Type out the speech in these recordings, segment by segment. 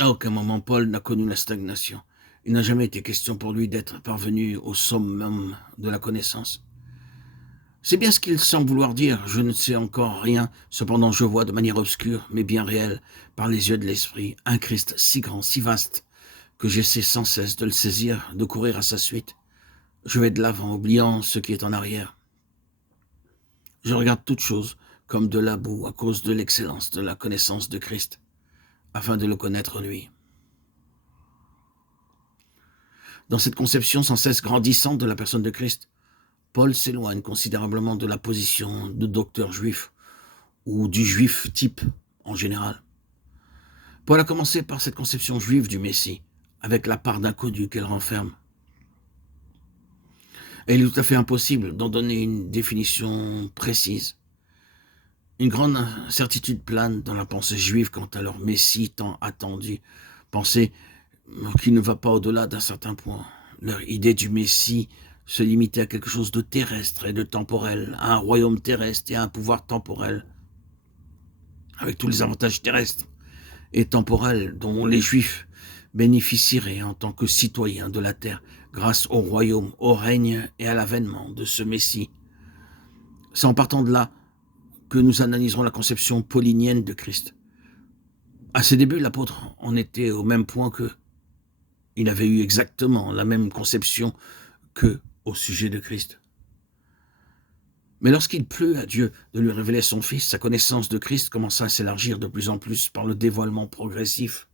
À aucun moment, Paul n'a connu la stagnation. Il n'a jamais été question pour lui d'être parvenu au summum de la connaissance. C'est bien ce qu'il semble vouloir dire. Je ne sais encore rien, cependant je vois de manière obscure, mais bien réelle, par les yeux de l'esprit, un Christ si grand, si vaste, que j'essaie sans cesse de le saisir, de courir à sa suite. Je vais de l'avant, oubliant ce qui est en arrière. Je regarde toute chose comme de la boue à cause de l'excellence de la connaissance de Christ, afin de le connaître lui. Dans cette conception sans cesse grandissante de la personne de Christ, Paul s'éloigne considérablement de la position de docteur juif, ou du juif type en général. Paul a commencé par cette conception juive du Messie, avec la part d'inconnu qu'elle renferme. Et il est tout à fait impossible d'en donner une définition précise. Une grande incertitude plane dans la pensée juive quant à leur Messie tant attendu, pensée qui ne va pas au-delà d'un certain point. Leur idée du Messie se limitait à quelque chose de terrestre et de temporel, à un royaume terrestre et à un pouvoir temporel, avec tous les avantages terrestres et temporels dont les Juifs bénéficieraient en tant que citoyens de la terre, grâce au royaume, au règne et à l'avènement de ce Messie. C'est en partant de là que nous analyserons la conception paulinienne de Christ. À ses débuts, l'apôtre en était au même point qu'eux. Il avait eu exactement la même conception qu'eux au sujet de Christ. Mais lorsqu'il plut à Dieu de lui révéler son Fils, sa connaissance de Christ commença à s'élargir de plus en plus par le dévoilement progressif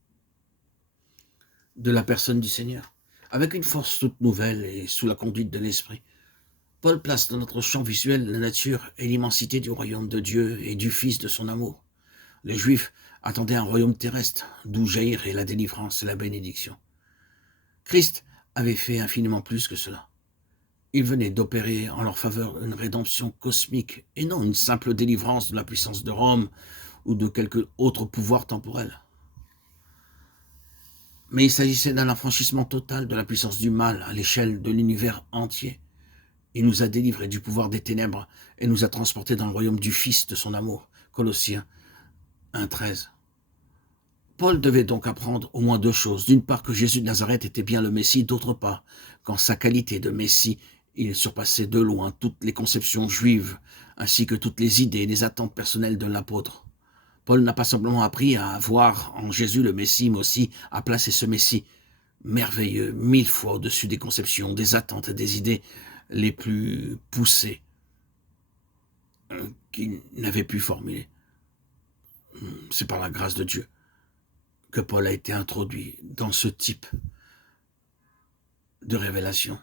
de la personne du Seigneur, avec une force toute nouvelle et sous la conduite de l'Esprit. Paul place dans notre champ visuel la nature et l'immensité du royaume de Dieu et du Fils de son amour. Les Juifs attendaient un royaume terrestre, d'où jaillirait la délivrance et la bénédiction. Christ avait fait infiniment plus que cela. Il venait d'opérer en leur faveur une rédemption cosmique et non une simple délivrance de la puissance de Rome ou de quelque autre pouvoir temporel. Mais il s'agissait d'un affranchissement total de la puissance du mal à l'échelle de l'univers entier. Il nous a délivrés du pouvoir des ténèbres et nous a transportés dans le royaume du Fils de son amour. Colossiens 1,13. Paul devait donc apprendre au moins deux choses. D'une part, que Jésus de Nazareth était bien le Messie. D'autre part, qu'en sa qualité de Messie, il surpassait de loin toutes les conceptions juives, ainsi que toutes les idées et les attentes personnelles de l'apôtre. Paul n'a pas simplement appris à voir en Jésus le Messie, mais aussi à placer ce Messie merveilleux, 1000 fois au-dessus des conceptions, des attentes et des idées les plus poussées qu'il n'avait pu formuler. C'est par la grâce de Dieu que Paul a été introduit dans ce type de révélation.